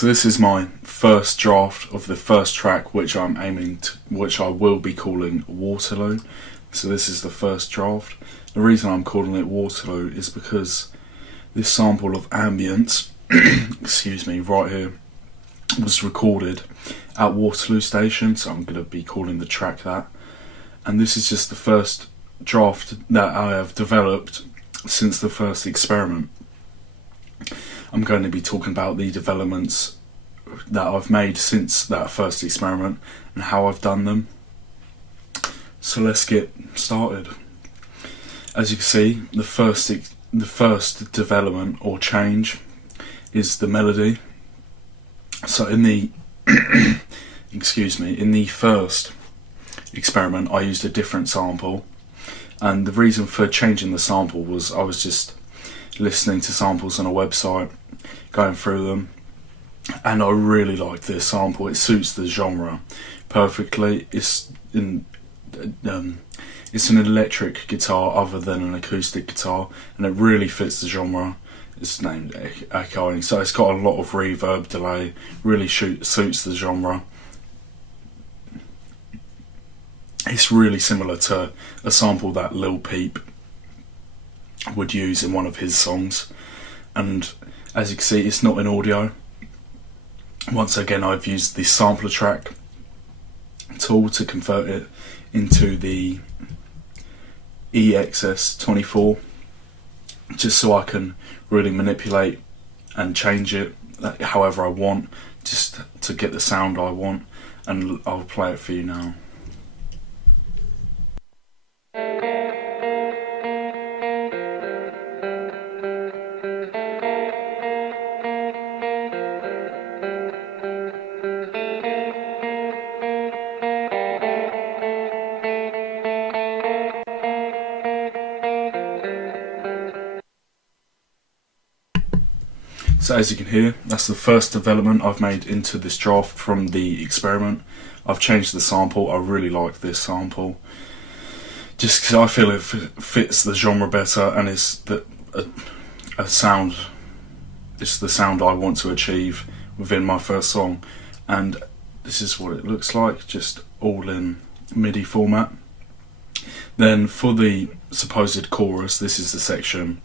So this is my first draft of the first track, which which I will be calling Waterloo. So this is the first draft. The reason I'm calling it Waterloo is because this sample of ambience, excuse me, right here, was recorded at Waterloo Station, so I'm going to be calling the track that. And this is just the first draft that I have developed since the first experiment. I'm going to be talking about the developments that I've made since that first experiment and how I've done them. So let's get started. As you can see, the first development or change is the melody. So in the in the first experiment I used a different sample, and the reason for changing the sample was I was just listening to samples on a website, going through them, and I really like this sample. It suits the genre perfectly. It's an electric guitar other than an acoustic guitar, and it really fits the genre. It's named Echoing, so it's got a lot of reverb, delay, really suits the genre. It's really similar to a sample that Lil Peep would use in one of his songs, and as you can see, it's not in audio. Once again, I've used the sampler track tool to convert it into the EXS24, just so I can really manipulate and change it however I want, just to get the sound I want, and I'll play it for you now. So as you can hear, that's the first development I've made into this draft from the experiment. I've changed the sample. I really like this sample, just because I feel it fits the genre better, and it's a sound. It's the sound I want to achieve within my first song, and this is what it looks like, just all in MIDI format. Then for the supposed chorus, this is the section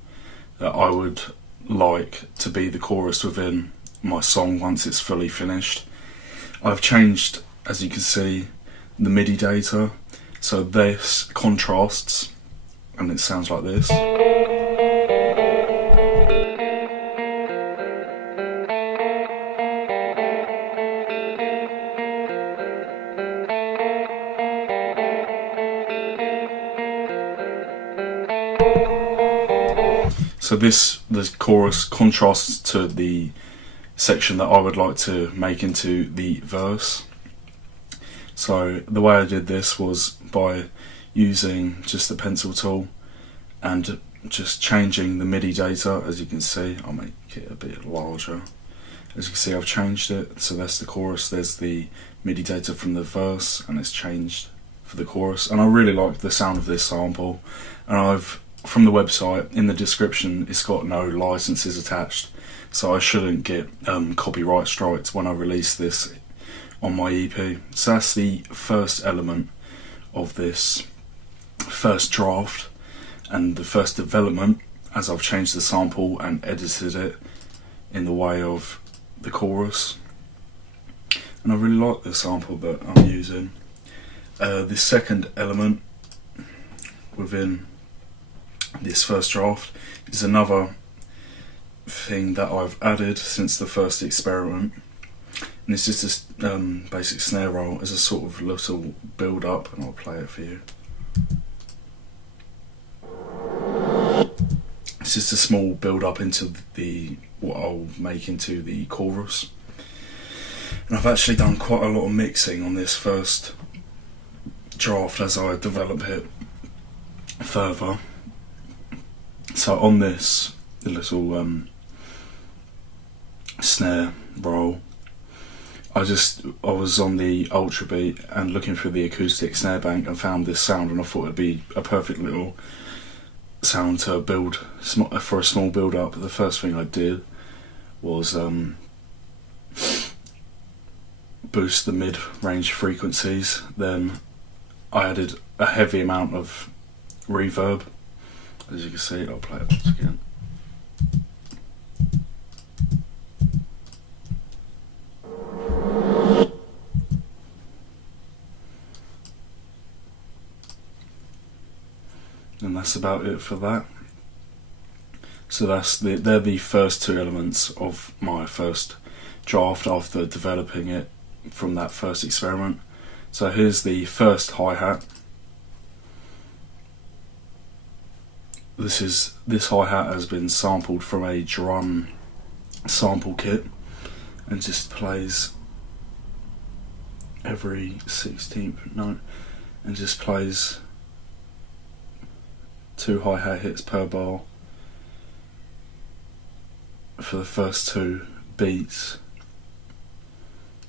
that I would like to be the chorus within my song once it's fully finished. I've changed, as you can see, the MIDI data, so this contrasts and it sounds like this. So the chorus contrasts to the section that I would like to make into the verse. So the way I did this was by using just the pencil tool and just changing the MIDI data. As you can see, I'll make it a bit larger. As you can see, I've changed it, so that's the chorus. There's the MIDI data from the verse, and it's changed for the chorus. And I really like the sound of this sample, and from the website, in the description, it's got no licenses attached, so I shouldn't get copyright strikes when I release this on my EP. So that's the first element of this first draft and the first development, as I've changed the sample and edited it in the way of the chorus. And I really like the sample that I'm using. The second element within this first draft is another thing that I've added since the first experiment, and it's just this basic snare roll as a sort of little build up, and I'll play it for you. It's just a small build up into what I'll make into the chorus, and I've actually done quite a lot of mixing on this first draft as I develop it further. So on this little snare roll, I was on the Ultra Beat and looking through the acoustic snare bank and found this sound, and I thought it'd be a perfect little sound to build for a small build up. The first thing I did was boost the mid-range frequencies. Then I added a heavy amount of reverb. As you can see, I'll play it once again. And that's about it for that. So they're the first two elements of my first draft after developing it from that first experiment. So here's the first hi-hat. This hi-hat has been sampled from a drum sample kit and just plays every 16th note and just plays 2 hi-hat hits per bar for the first 2 beats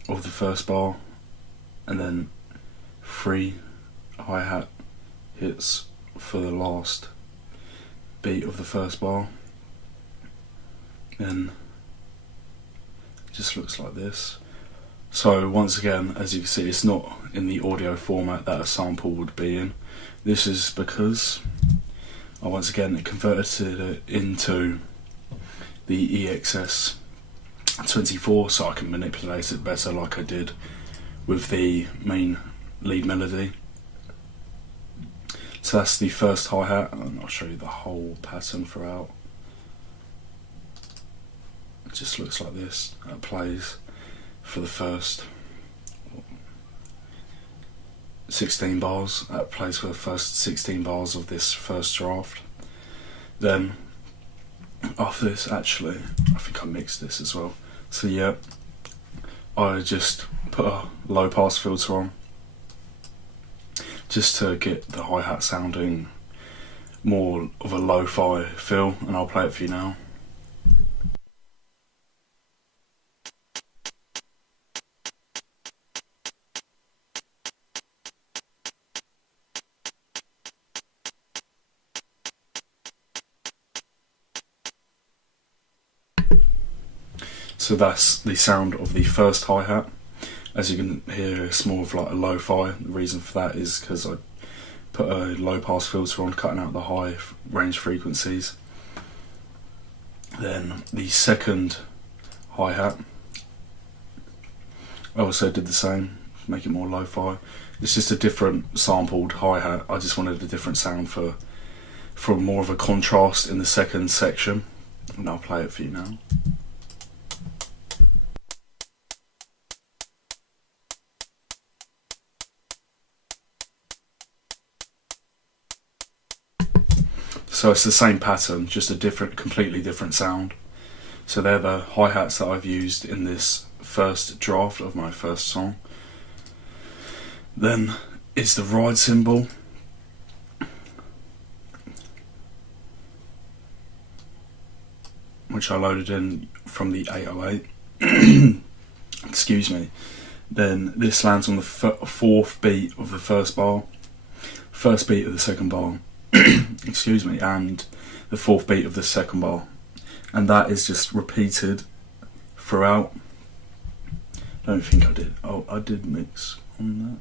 of the first bar, and then 3 hi-hat hits for the last beat of the first bar. And it just looks like this. So once again, as you can see, it's not in the audio format that a sample would be in. This is because I once again converted it into the EXS24 so I can manipulate it better like I did with the main lead melody. So that's the first hi-hat, and I'll show you the whole pattern throughout. It just looks like this. It plays for the first 16 bars. That plays for the first 16 bars of this first draft. Then after this, actually, I think I mixed this as well. So yeah, I just put a low pass filter on just to get the hi-hat sounding more of a lo-fi feel, and I'll play it for you now. So that's the sound of the first hi-hat. As you can hear, it's more of like a lo-fi. The reason for that is because I put a low pass filter on, cutting out the high range frequencies. Then the second hi-hat, I also did the same, make it more lo-fi. It's just a different sampled hi-hat. I just wanted a different sound for more of a contrast in the second section, and I'll play it for you now. So it's the same pattern, just a completely different sound. So they're the hi-hats that I've used in this first draft of my first song. Then it's the ride cymbal. Which I loaded in from the 808. Excuse me. Then this lands on the fourth beat of the first bar, first beat of the second bar. Excuse me, and the fourth beat of the second bar, and that is just repeated throughout. I don't think I did. Oh, I did mix on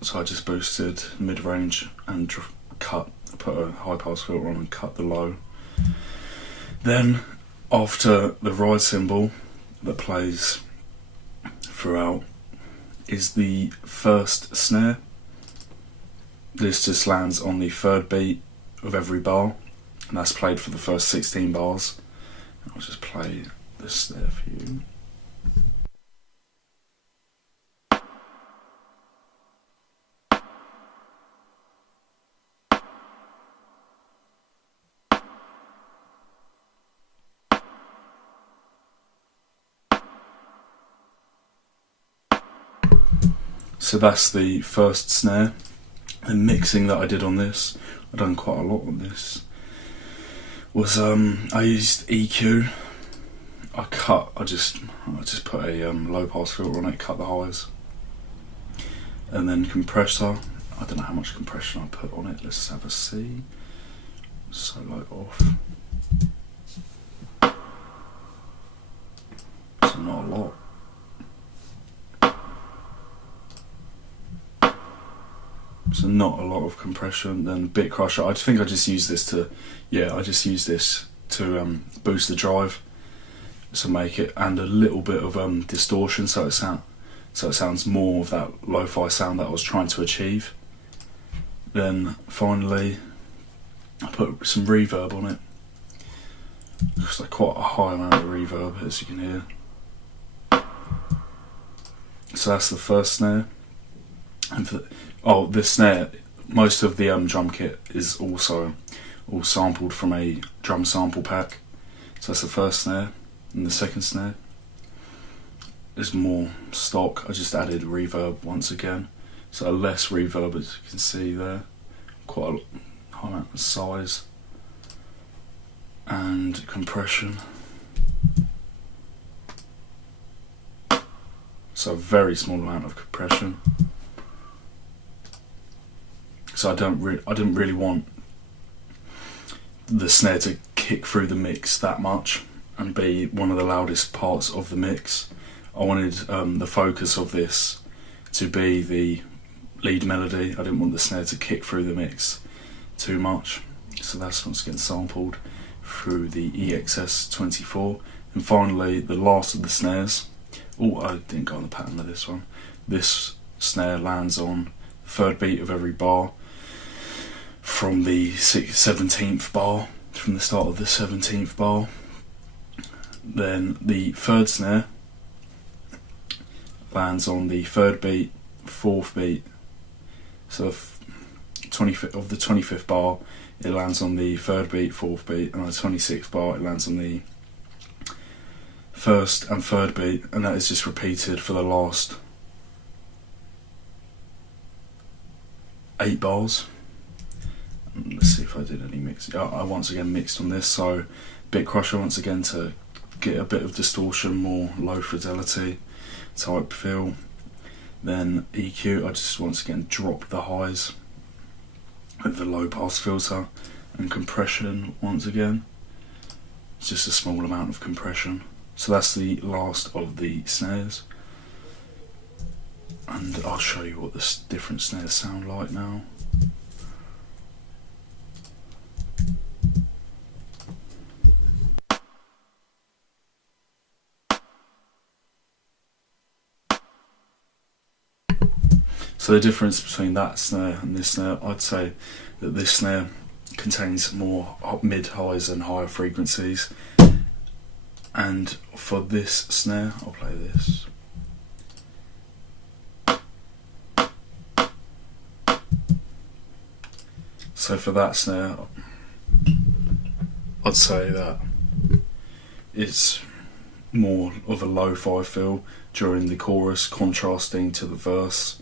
that. So I just boosted mid-range and put a high pass filter on and cut the low. Then after the ride cymbal that plays throughout is the first snare. This just lands on the third beat of every bar, and that's played for the first 16 bars. I'll just play this there for you. So that's the first snare. The mixing that I did on this, I've done quite a lot on this, was I used EQ. I just put a low pass filter on it, cut the highs, and then compressor. I don't know how much compression I put on it. Let's have a see. So low off. So So not a lot of compression. Then bit crusher. I think I just use this to, boost the drive, so make it, and a little bit of distortion, so it sounds more of that lo-fi sound that I was trying to achieve. Then finally, I put some reverb on it. It's like quite a high amount of reverb, as you can hear. So that's the first snare. And this snare, most of the drum kit is also all sampled from a drum sample pack. So that's the first snare. And the second snare is more stock. I just added reverb once again. So less reverb, as you can see there. Quite a high amount of size. And compression. So a very small amount of compression. So I didn't really want the snare to kick through the mix that much and be one of the loudest parts of the mix. I wanted the focus of this to be the lead melody. I didn't want the snare to kick through the mix too much. So that's what's getting sampled through the EXS24. And finally, the last of the snares. Oh, I didn't go on the pattern of this one. This snare lands on the third beat of every bar from the 17th bar, from the start of the 17th bar. Then the third snare lands on the third beat, fourth beat. So of the 25th bar, it lands on the third beat, fourth beat, and on the 26th bar, it lands on the first and third beat, and that is just repeated for the last 8 bars. Let's see if I did any mix. I once again mixed on this, so bit crusher once again to get a bit of distortion, more low fidelity type feel. Then EQ, I just once again dropped the highs with the low pass filter, and compression once again. It's just a small amount of compression. So that's the last of the snares, and I'll show you what the different snares sound like now. So the difference between that snare and this snare, I'd say that this snare contains more mid-highs and higher frequencies. And for this snare, I'll play this. So for that snare, I'd say that it's more of a lo-fi feel during the chorus, contrasting to the verse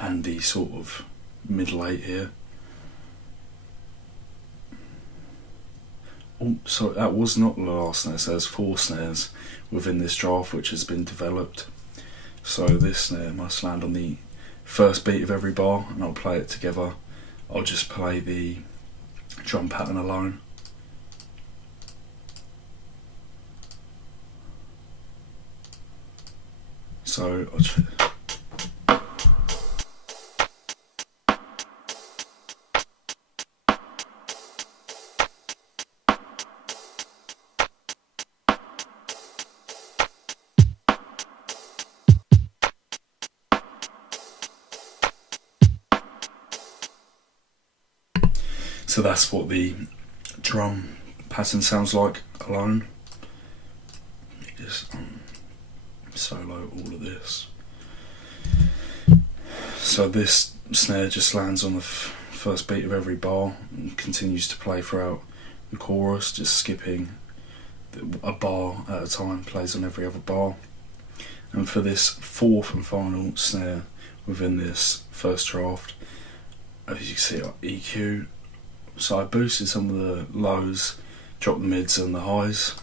and the sort of mid-late here. Oh, sorry, that was not the last snare. So there's 4 snares within this draft which has been developed. So this snare must land on the first beat of every bar, and I'll play it together. I'll just play the drum pattern alone. So So that's what the drum pattern sounds like alone. Just solo all of this. So this snare just lands on the first beat of every bar and continues to play throughout the chorus, just skipping a bar at a time, plays on every other bar. And for this fourth and final snare within this first draft, as you can see, EQ. So I boosted some of the lows, dropped the mids and the highs,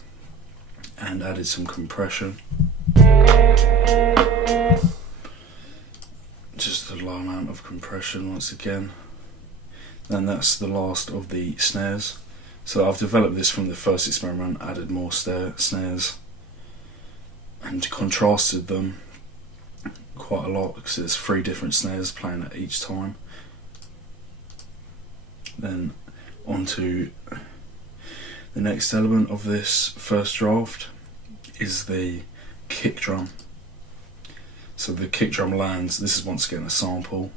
and added some compression. Just a low amount of compression once again. And that's the last of the snares. So I've developed this from the first experiment, added more snares and contrasted them quite a lot because it's 3 different snares playing at each time. Then onto the next element of this first draft is the kick drum. So the kick drum lands, this is once again a sample,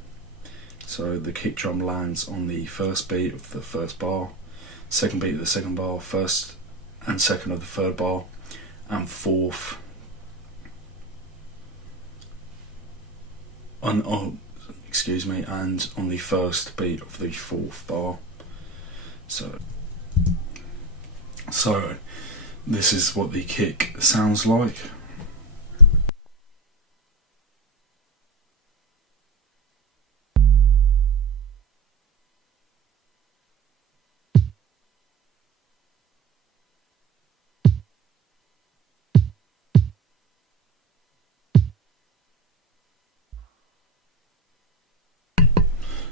so the kick drum lands on the first beat of the first bar, second beat of the second bar, first and second of the third bar, and fourth and on the first beat of the fourth bar. So this is what the kick sounds like.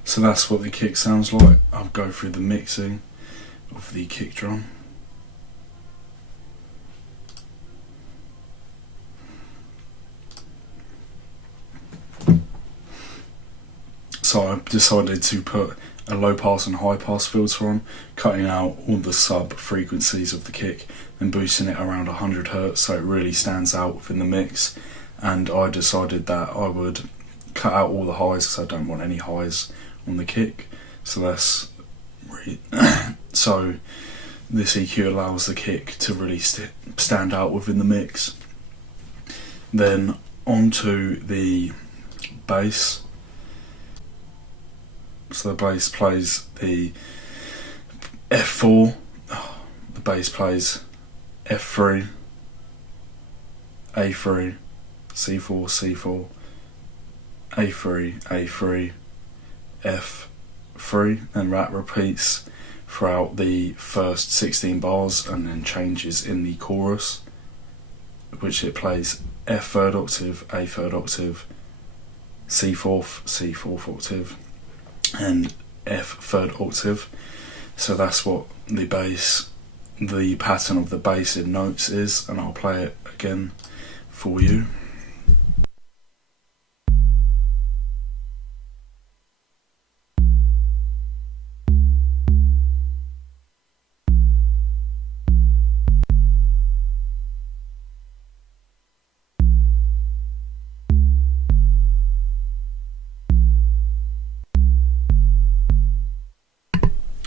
So that's what the kick sounds like. I'll go through the mixing of the kick drum. So I decided to put a low pass and high pass filter on, cutting out all the sub frequencies of the kick and boosting it around 100 Hz so it really stands out within the mix. And I decided that I would cut out all the highs because I don't want any highs on the kick. So that's really so this EQ allows the kick to really stand out within the mix. Then onto the bass. So the bass plays the F4, the bass plays F3, A3, C4, C4, A3, A3, F3, and that repeats throughout the first 16 bars and then changes in the chorus, which it plays F third octave, A third octave, C fourth octave, and F third octave. So that's what the pattern of the bass in notes is, and I'll play it again for you.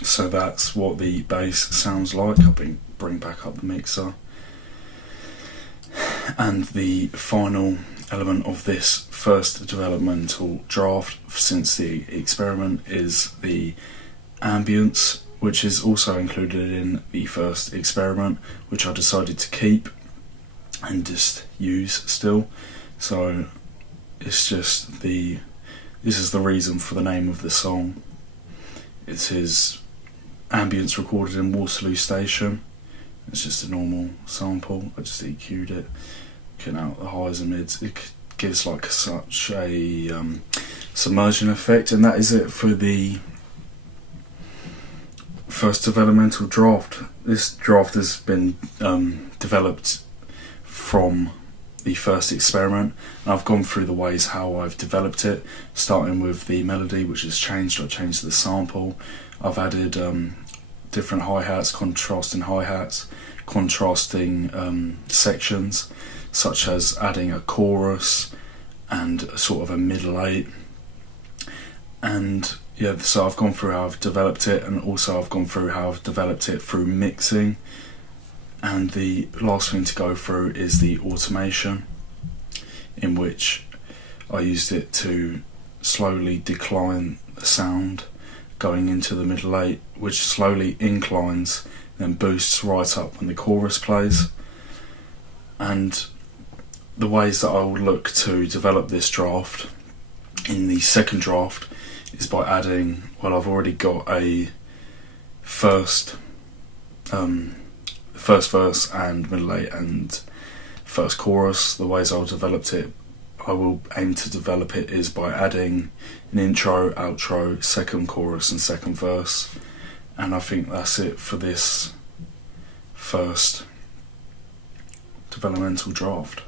So that's what the bass sounds like. I'll bring back up the mixer. And the final element of this first developmental draft since the experiment is the ambience, which is also included in the first experiment, which I decided to keep and just use still. So it's just this is the reason for the name of the song. It is ambience recorded in Waterloo Station. It's just a normal sample. I just EQ'd it, getting out the highs and mids. It gives like such a submersion effect, and that is it for the first developmental draft. This draft has been developed from the first experiment, and I've gone through the ways how I've developed it, starting with the melody, which has changed. I changed the sample. I've added different hi-hats, contrasting hi-hats, contrasting sections, such as adding a chorus and sort of a middle eight. And yeah, so I've gone through how I've developed it, and also I've gone through how I've developed it through mixing. And the last thing to go through is the automation, in which I used it to slowly decline the sound going into the middle eight, which slowly inclines, then boosts right up when the chorus plays. And the ways that I will look to develop this draft in the second draft is by adding, well, I've already got a first verse and middle eight and first chorus. The ways I'll develop it, I will aim to develop it is by adding an intro, outro, second chorus and second verse. And I think that's it for this first developmental draft.